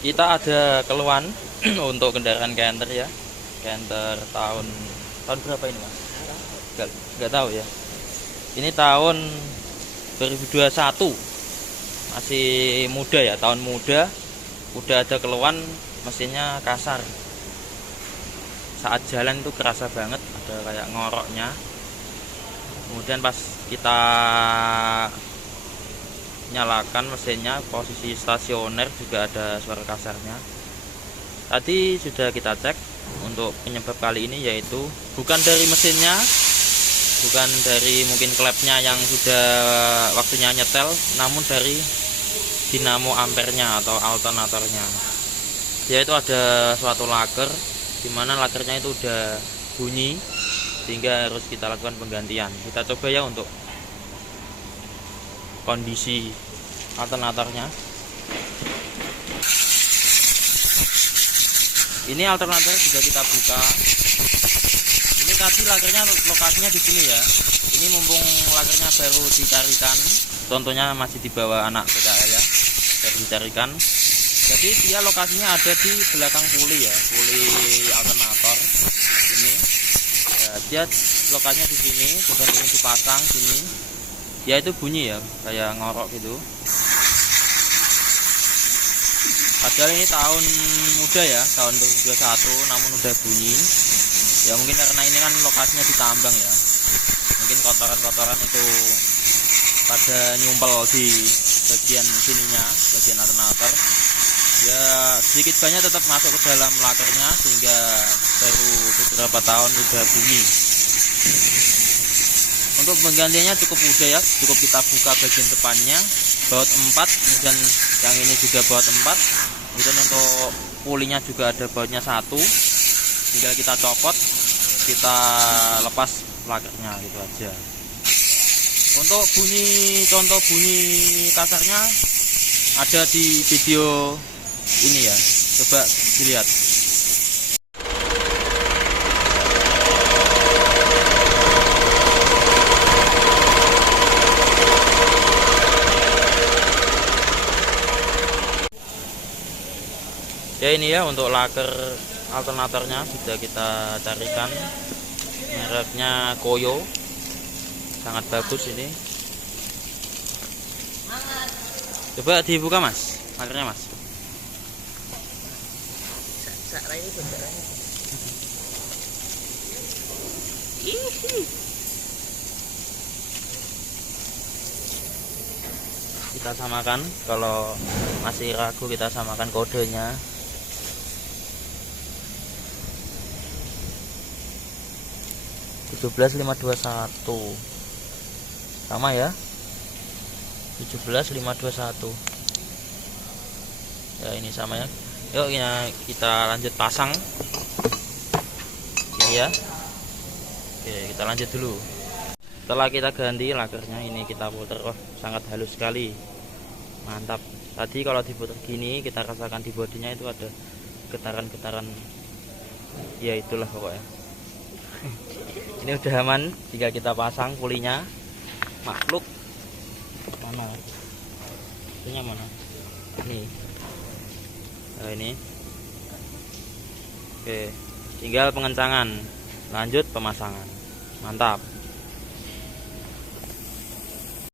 Kita ada keluhan untuk kendaraan Canter ya. Canter tahun berapa ini mas? Nggak tahu ya. Ini tahun 2021, masih muda ya, tahun muda. Udah ada keluhan mesinnya kasar. Saat jalan tuh kerasa banget, ada kayak ngoroknya. Kemudian pas kita nyalakan mesinnya, posisi stasioner juga ada suara kasarnya. Tadi sudah kita cek untuk penyebab kali ini, yaitu bukan dari mesinnya, bukan dari mungkin klepnya yang sudah waktunya nyetel, namun dari dinamo ampernya atau alternatornya. Yaitu ada suatu laker, dimana lakernya itu udah bunyi, sehingga harus kita lakukan penggantian. Kita coba ya untuk kondisi alternatornya. Ini alternator sudah kita buka. Ini tadi lakernya lokasinya di sini ya. Ini mumpung lakernya baru dicarikan, contohnya masih di bawah anak PKL ya, baru dicarikan. Jadi dia lokasinya ada di belakang puli ya, puli alternator ini. Ya, dia lokasinya di sini, kemudian ini dipasang sini. Ya itu bunyi ya, kayak ngorok gitu. Padahal ini tahun muda ya, tahun 2021, namun udah bunyi. Ya mungkin karena ini kan lokasinya di tambang ya, mungkin kotoran-kotoran itu pada nyumpel di bagian sininya, bagian alternator. Ya sedikit banyak tetap masuk ke dalam lakernya, sehingga baru beberapa tahun udah bunyi. Untuk penggantiannya cukup mudah ya, cukup kita buka bagian depannya, baut 4, kemudian yang ini juga baut 4. Kemudian untuk pulinya juga ada bautnya 1, tinggal kita copot, kita lepas lakernya gitu aja. Untuk bunyi, contoh bunyi kasarnya ada di video ini ya, coba dilihat. Ya ini ya untuk laker alternatornya sudah kita carikan, mereknya Koyo, sangat bagus ini. Coba dibuka mas, lakernya mas. Kita samakan, kalau masih ragu kita samakan kodenya. 17521 sama ya, 17521 ya, ini sama ya. Yuk kita lanjut pasang ini ya. Oke, kita lanjut dulu. Setelah kita ganti lakernya, ini kita putar, oh sangat halus sekali, mantap. Tadi kalau diputar gini kita rasakan di bodinya itu ada getaran-getaran, ya itulah pokoknya. Ini udah aman, tinggal kita pasang pulinya. Makhluk mana? Pulinya mana? Ini. Nah, ini. Oke, tinggal pengencangan. Lanjut pemasangan. Mantap.